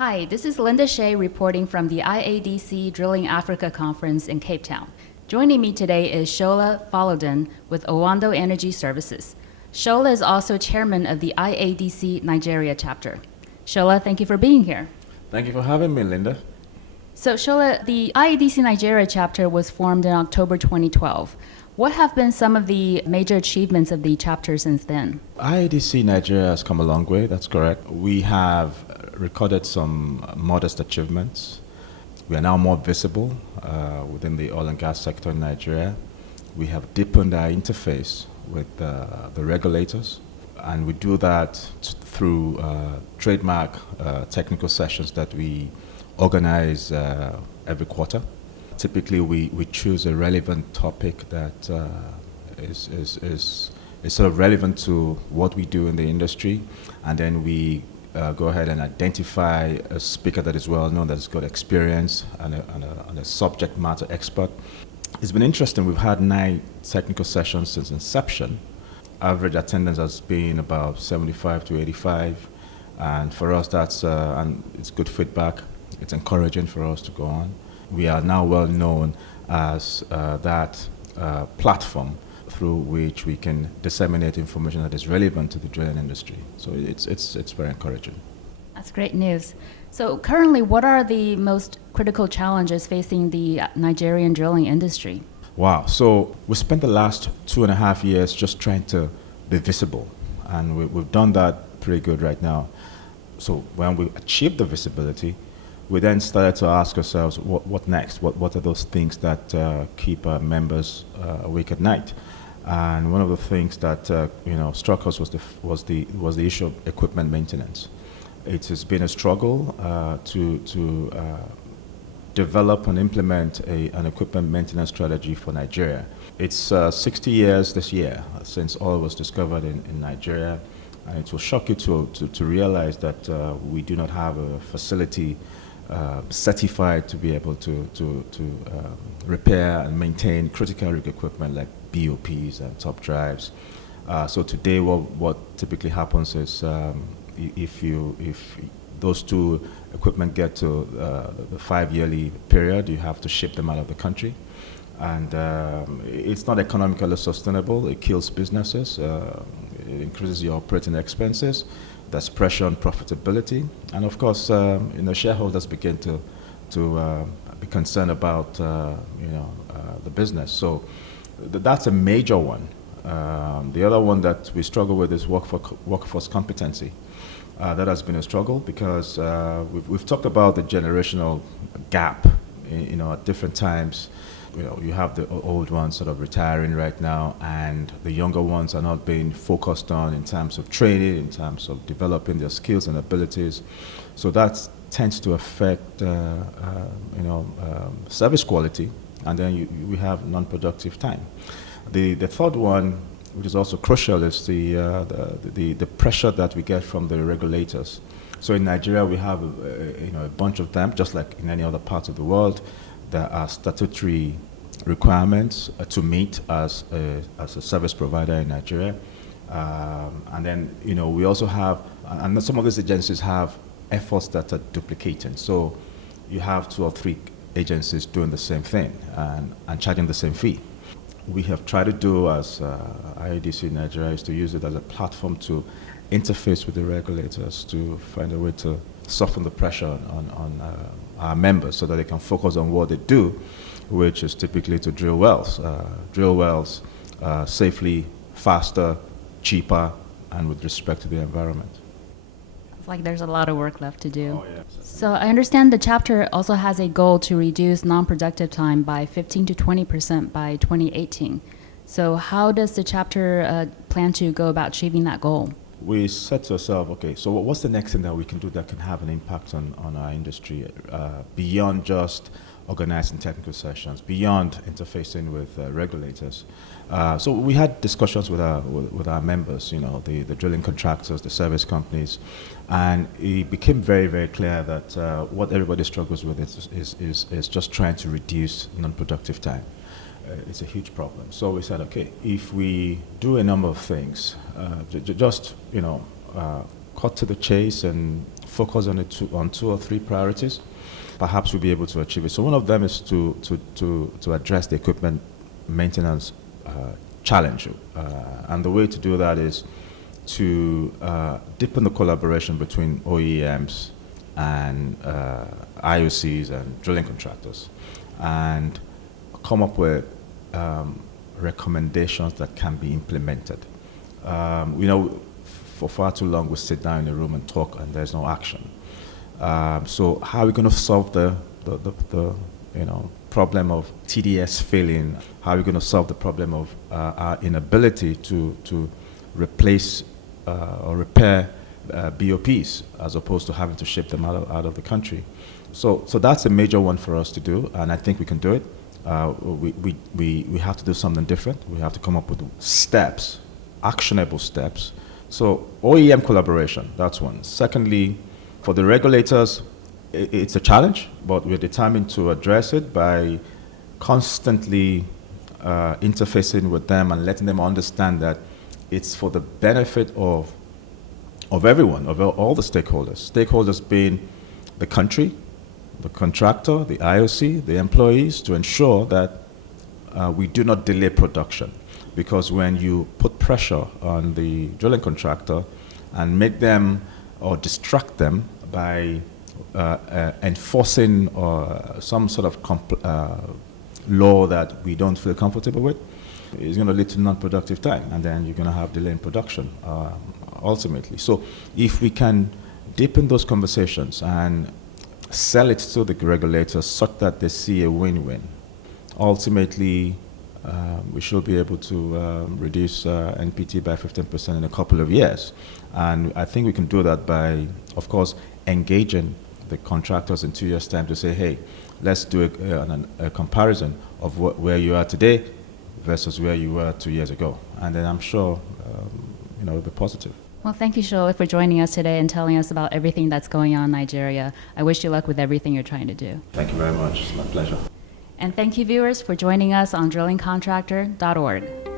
Hi, this is Linda Shea reporting from the IADC Drilling Africa Conference in Cape Town. Joining me today is Shola Falodun with Owando Energy Services. Shola is also chairman of the IADC Nigeria Chapter. Shola, thank you for being here. Thank you for having me, Linda. So Shola, the IADC Nigeria Chapter was formed in October 2012. What have been some of the major achievements of the chapter since then? IADC Nigeria has come a long way, that's correct. We have recorded some modest achievements. We are now more visible within the oil and gas sector in Nigeria. We have deepened our interface with the regulators, and we do that through trademark technical sessions that we organize every quarter. Typically, we choose a relevant topic that is sort of relevant to what we do in the industry, and then we go ahead and identify a speaker that is well known, that has got experience, and a subject matter expert. It's been interesting. We've had 9 technical sessions since inception. Average attendance has been about 75 to 85, and for us that's and it's good feedback. It's encouraging for us to go on. We are now well known as that platform through which we can disseminate information that is relevant to the drilling industry. So it's very encouraging. That's great news. So currently, what are the most critical challenges facing the Nigerian drilling industry? Wow. So we spent the last 2.5 years just trying to be visible, and we've done that pretty good right now. So when we achieved the visibility, we then started to ask ourselves, what next? What are those things that keep our members awake at night? And one of the things that struck us was the issue of equipment maintenance. It has been a struggle to develop and implement an equipment maintenance strategy for Nigeria. It's 60 years this year since oil was discovered in Nigeria, and it will shock you to realize that we do not have a facility certified to be able to repair and maintain critical rig equipment like BOPs and top drives. So today, what typically happens is if those two equipment get to the 5-yearly period, you have to ship them out of the country, and it's not economically sustainable. It kills businesses. It increases your operating expenses. There's pressure on profitability, and of course, shareholders begin to be concerned about the business. So that's a major one. The other one that we struggle with is workforce competency. That has been a struggle because we've talked about the generational gap. At different times, you have the old ones sort of retiring right now, and the younger ones are not being focused on in terms of training, in terms of developing their skills and abilities. So that tends to affect service quality, and then we have non-productive time. The third one, which is also crucial, is the pressure that we get from the regulators. So in Nigeria, we have a bunch of them, just like in any other part of the world. There are statutory requirements to meet as a service provider in Nigeria, and then we also have, and some of these agencies have efforts that are duplicating. So you have 2 or 3 agencies doing the same thing and charging the same fee. We have tried to do as IADC Nigeria is to use it as a platform to interface with the regulators to find a way to soften the pressure on our members so that they can focus on what they do, which is typically to drill wells safely, faster, cheaper, and with respect to the environment. It's like there's a lot of work left to do. Oh, yeah. So I understand the chapter also has a goal to reduce non-productive time by 15 to 20% by 2018. So how does the chapter plan to go about achieving that goal? We said to ourselves, okay, so what's the next thing that we can do that can have an impact on our industry beyond just organizing technical sessions, beyond interfacing with regulators? So we had discussions with our members, the drilling contractors, the service companies, and it became very, very clear that what everybody struggles with is just trying to reduce non-productive time. It's a huge problem. So we said, okay, if we do a number of things, just cut to the chase and focus on two or three priorities, perhaps we'll be able to achieve it. So one of them is to address the equipment maintenance challenge. And the way to do that is to deepen the collaboration between OEMs and IOCs and drilling contractors, and come up with recommendations that can be implemented. For far too long we sit down in a room and talk and there's no action. So how are we going to solve the problem of TDS failing? How are we going to solve the problem of our inability to replace or repair BOPs as opposed to having to ship them out of the country? So that's a major one for us to do, and I think we can do it. We have to do something different. We have to come up with steps, actionable steps. So OEM collaboration, that's one. Secondly, for the regulators, it's a challenge, but we're determined to address it by constantly interfacing with them and letting them understand that it's for the benefit of everyone, of all the stakeholders. Stakeholders being the country, the contractor, the IOC, the employees, to ensure that we do not delay production. Because when you put pressure on the drilling contractor and make them or distract them by enforcing some sort of law that we don't feel comfortable with, it's going to lead to non-productive time, and then you're going to have delay in production ultimately. So if we can deepen those conversations and sell it to the regulators such that they see a win-win, ultimately we should be able to reduce NPT by 15% in a couple of years. And I think we can do that by, of course, engaging the contractors in 2 years' time to say, hey, let's do a comparison of where you are today versus where you were 2 years ago. And then I'm sure it'll be positive. Well, thank you, Shola, for joining us today and telling us about everything that's going on in Nigeria. I wish you luck with everything you're trying to do. Thank you very much. It's my pleasure. And thank you, viewers, for joining us on drillingcontractor.org.